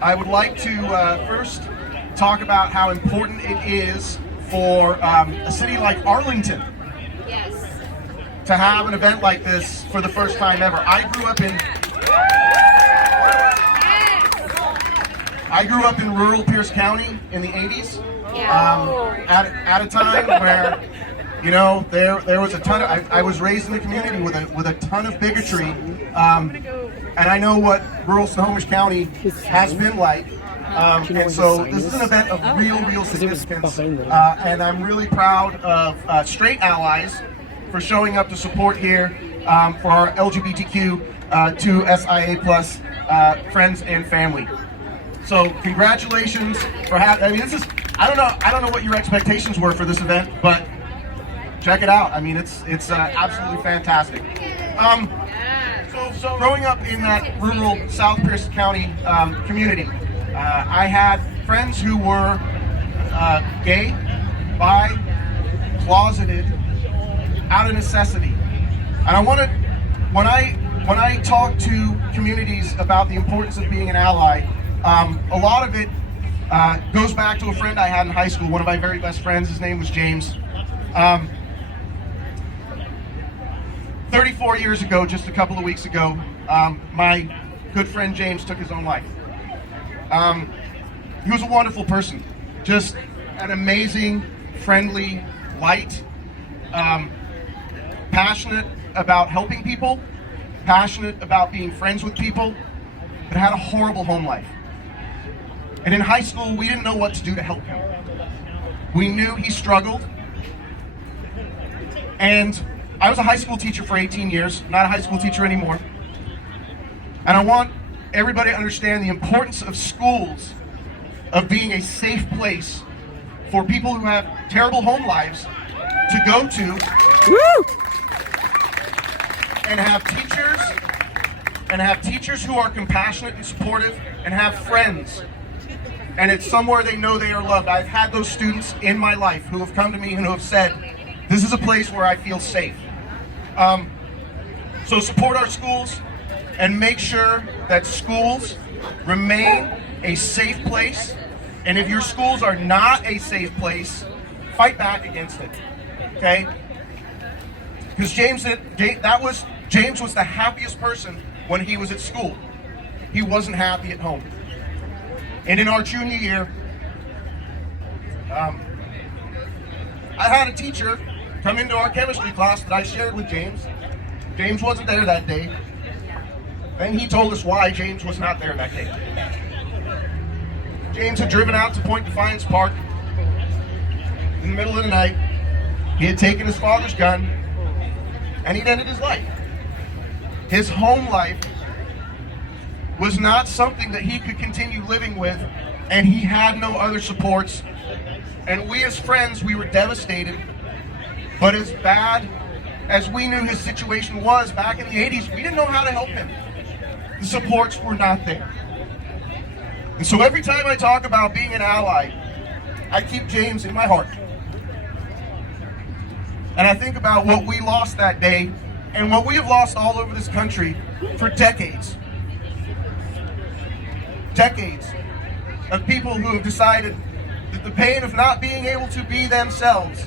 I would like to first talk about how important it is for a city like Arlington to have an event like this for the first time ever. I grew up in rural Pierce County in the 80s, at a time where, you know, there was a ton of, I was raised in the community with a ton of bigotry, and I know what rural Snohomish County has been like. And so this is an event of real significance, and I'm really proud of straight allies for showing up to support here for our LGBTQ to SIA plus friends and family. So congratulations for having. I mean, this is. I don't know what your expectations were for this event, but check it out. I mean, it's absolutely fantastic. So growing up in that rural South Pierce County community, I had friends who were gay, bi, closeted, out of necessity. And I wanted, when I talk to communities about the importance of being an ally, a lot of it goes back to a friend I had in high school, one of my very best friends. His name was James. 34 years ago, just a couple of weeks ago, my good friend James took his own life. He was a wonderful person, just an amazing, friendly, light, passionate about helping people, passionate about being friends with people, but had a horrible home life. And in high school, we didn't know what to do to help him. We knew he struggled. And I was a high school teacher for 18 years, not a high school teacher anymore. And I want everybody to understand the importance of schools, of being a safe place for people who have terrible home lives to go to. Woo! And have teachers who are compassionate and supportive, and have friends. And it's somewhere they know they are loved. I've had those students in my life who have come to me and who have said, this is a place where I feel safe. So support our schools and make sure that schools remain a safe place. And if your schools are not a safe place, fight back against it, okay? Because James was the happiest person when he was at school. He wasn't happy at home. And in our junior year, I had a teacher come into our chemistry class that I shared with James. James wasn't there that day. And he told us why James was not there that day. James had driven out to Point Defiance Park in the middle of the night. He had taken his father's gun, and he'd ended his life. His home life was not something that he could continue living with, and he had no other supports. And we as friends, we were devastated. But as bad as we knew his situation was back in the 80s, we didn't know how to help him. The supports were not there. And so every time I talk about being an ally, I keep James in my heart. And I think about what we lost that day and what we have lost all over this country for decades. Decades of people who have decided that the pain of not being able to be themselves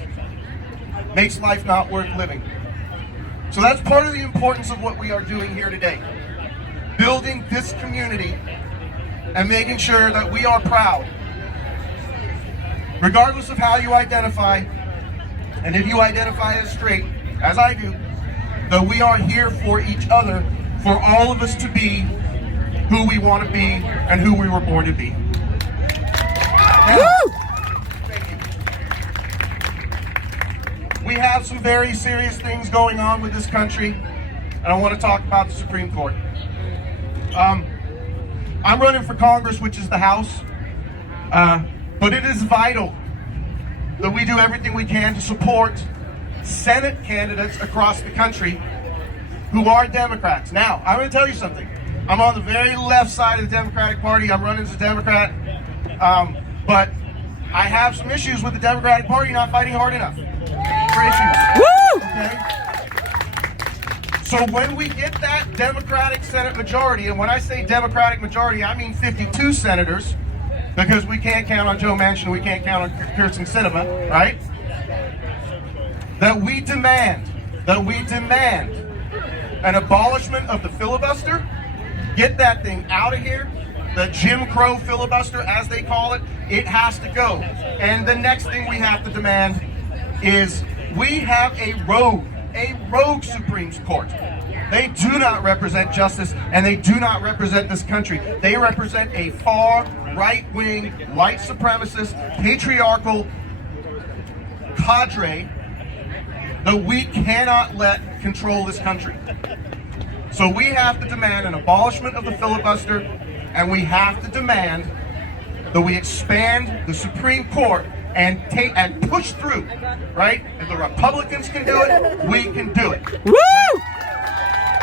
makes life not worth living. So that's part of the importance of what we are doing here today. Building this community and making sure that we are proud, regardless of how you identify, and if you identify as straight, as I do, that we are here for each other, for all of us to be who we want to be and who we were born to be. Now, thank you. We have some very serious things going on with this country, and I want to talk about the Supreme Court. I'm running for Congress, which is the House, but it is vital that we do everything we can to support Senate candidates across the country who are Democrats. Now, I'm going to tell you something. I'm on the very left side of the Democratic Party. I'm running as a Democrat, but I have some issues with the Democratic Party not fighting hard enough for issues. Woo! Okay? So when we get that Democratic Senate majority, and when I say Democratic majority, I mean 52 senators, because we can't count on Joe Manchin, we can't count on Kyrsten Sinema, right? That we demand an abolishment of the filibuster, get that thing out of here. The Jim Crow filibuster, as they call it, it has to go. And the next thing we have to demand is we have a rogue Supreme Court. They do not represent justice, and they do not represent this country. They represent a far right-wing, white supremacist, patriarchal cadre that we cannot let control this country. So we have to demand an abolishment of the filibuster, and we have to demand that we expand the Supreme Court and push through, right? If the Republicans can do it, we can do it. Woo!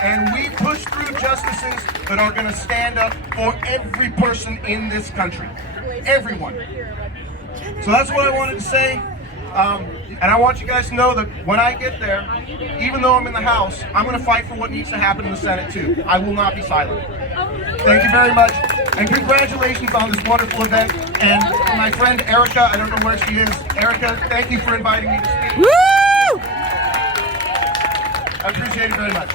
And we push through justices that are going to stand up for every person in this country. Everyone. So that's what I wanted to say. And I want you guys to know that when I get there, even though I'm in the House, I'm going to fight for what needs to happen in the Senate too. I will not be silent. Thank you very much. And congratulations on this wonderful event. And for my friend Erica, I don't know where she is. Erica, thank you for inviting me to speak. Woo! I appreciate it very much.